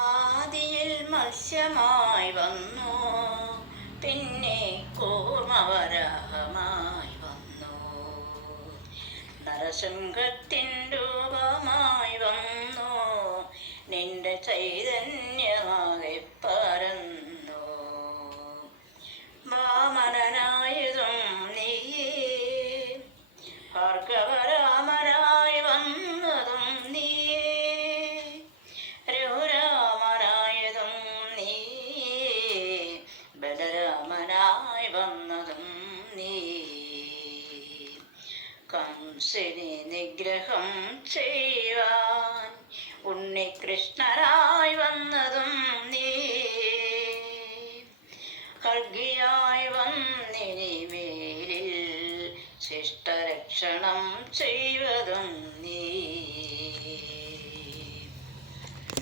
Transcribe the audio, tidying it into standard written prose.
ആദിയിൽ മത്സ്യമായി വന്നു, പിന്നെ കൂർമ്മവരാഹമായി വന്നു, നരസിംഹത്തിൻ രൂപമായി വന്നു, നിന്റെ ചൈതന്യമാകെ പരന്നു. വാമനനായതും നീയേ, ഭാർഗവരാമനായി വന്നതും നീയേ, രഘുരാമനായതും നീയേ, ബലരാമനായി വന്നതും നീയേ, കംസനെ നിഗ്രഹം ചെയ്യുവാൻ ഉണ്ണികൃഷ്ണനായി വന്നതും നീയേ, കൽകിയായി വന്നിനി വേലിൽ ശിഷ്ടരക്ഷണം ചെയ്യ